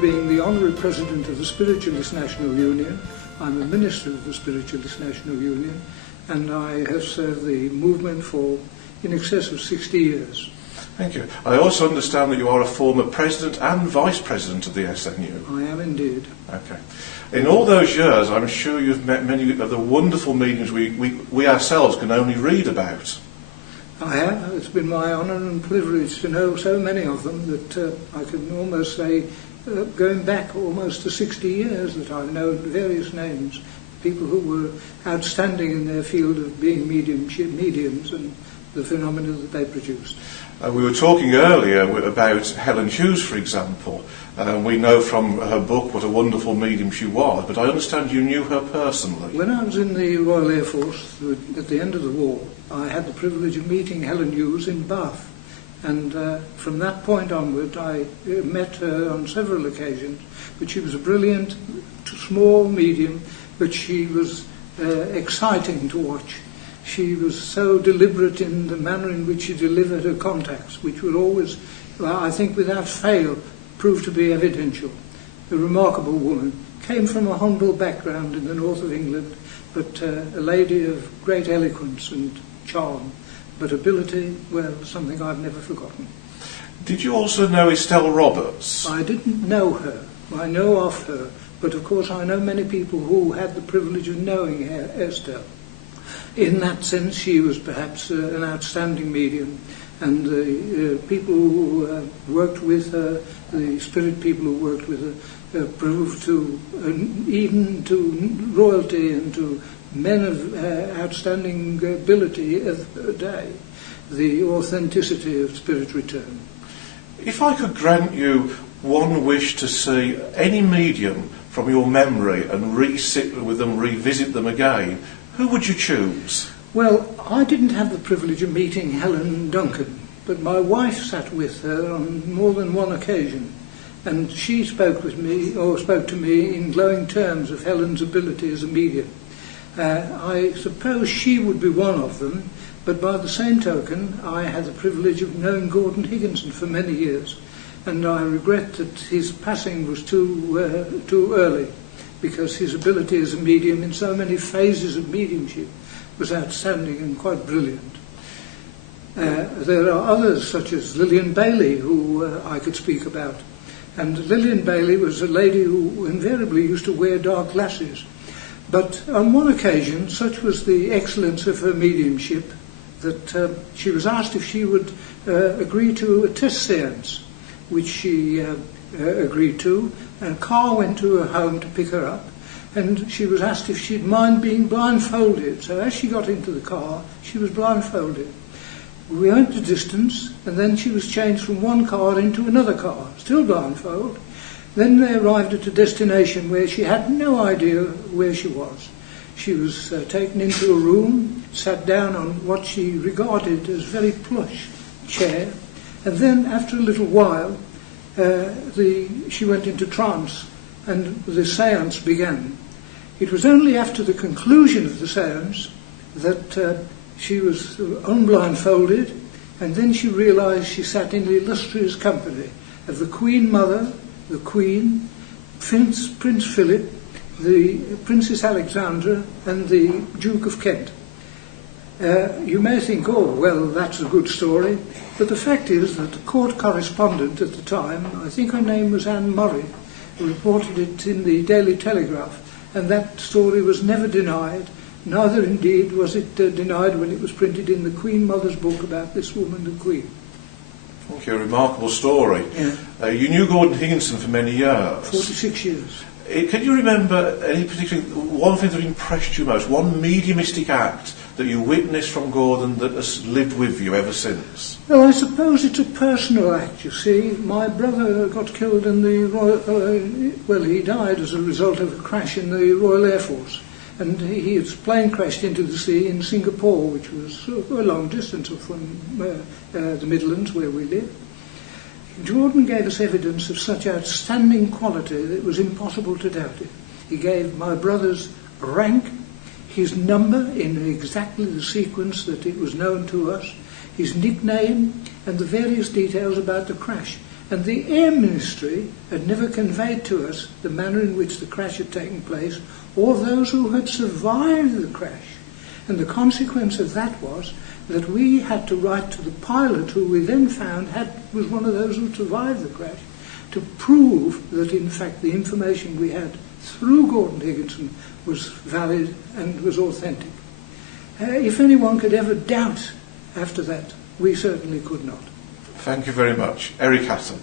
being the Honorary President of the Spiritualists National Union. I'm a Minister of the Spiritualists National Union, and I have served the movement for in excess of 60 years. Thank you. I also understand that you are a former President and Vice President of the SNU. I am indeed. Okay. In all those years, I'm sure you've met many of the wonderful meetings we ourselves can only read about. I have. It's been my honour and privilege to know so many of them that I can almost say, going back almost to 60 years, that I've known various names, people who were outstanding in their field of being mediums and the phenomena that they produced. We were talking earlier about Helen Hughes, for example. We know from her book what a wonderful medium she was, but I understand you knew her personally. When I was in the Royal Air Force at the end of the war, I had the privilege of meeting Helen Hughes in Bath, and from that point onward I met her on several occasions. But she was a brilliant, small medium, but she was exciting to watch. She was so deliberate in the manner in which she delivered her contacts, which would always, I think without fail, prove to be evidential. A remarkable woman, came from a humble background in the north of England, but a lady of great eloquence and charm, but ability, well, something I've never forgotten. Did you also know Estelle Roberts? I didn't know her. I know of her, but of course I know many people who had the privilege of knowing Estelle. In that sense, she was perhaps an outstanding medium, and the people who worked with her, the spirit people who worked with her, proved to, even to royalty and to men of outstanding ability of her day, the authenticity of spirit return. If I could grant you one wish to see any medium from your memory and re-sit with them, revisit them again, who would you choose? Well, I didn't have the privilege of meeting Helen Duncan, but my wife sat with her on more than one occasion, and she spoke to me in glowing terms of Helen's ability as a medium. I suppose she would be one of them, but by the same token, I had the privilege of knowing Gordon Higginson for many years, and I regret that his passing was too early, because his ability as a medium in so many phases of mediumship was outstanding and quite brilliant. There are others, such as Lillian Bailey, who I could speak about. And Lillian Bailey was a lady who invariably used to wear dark glasses. But on one occasion, such was the excellence of her mediumship, that she was asked if she would agree to a test seance, which she agreed to, and a car went to her home to pick her up, and she was asked if she'd mind being blindfolded. So as she got into the car, she was blindfolded. We went a distance, and then she was changed from one car into another car, still blindfolded. Then they arrived at a destination where she had no idea where she was. She was taken into a room, sat down on what she regarded as very plush chair, and then after a little while she went into trance, and the seance began. It was only after the conclusion of the seance that she was unblindfolded, and then she realised she sat in the illustrious company of the Queen Mother, the Queen, Prince Philip, the Princess Alexandra, and the Duke of Kent. You may think, oh, well, that's a good story, but the fact is that the court correspondent at the time, I think her name was Anne Murray, reported it in the Daily Telegraph, and that story was never denied. Neither, indeed, was it denied when it was printed in the Queen Mother's book about this woman, the Queen. Okay, a remarkable story. Yeah. You knew Gordon Higginson for many years. 46 years. Can you remember any particular, one thing that impressed you most, one mediumistic act that you witnessed from Gordon that has lived with you ever since? Well, I suppose it's a personal act, you see. My brother got killed in the Royal... he died as a result of a crash in the Royal Air Force. And his plane crashed into the sea in Singapore, which was a long distance from the Midlands, where we live. Gordon gave us evidence of such outstanding quality that it was impossible to doubt it. He gave my brother's rank, his number in exactly the sequence that it was known to us, his nickname, and the various details about the crash. And the Air Ministry had never conveyed to us the manner in which the crash had taken place, or those who had survived the crash. And the consequence of that was that we had to write to the pilot, who we then found was one of those who survived the crash, to prove that in fact the information we had through Gordon Higginson was valid and was authentic. If anyone could ever doubt after that, we certainly could not. Thank you very much. Eric Hatton.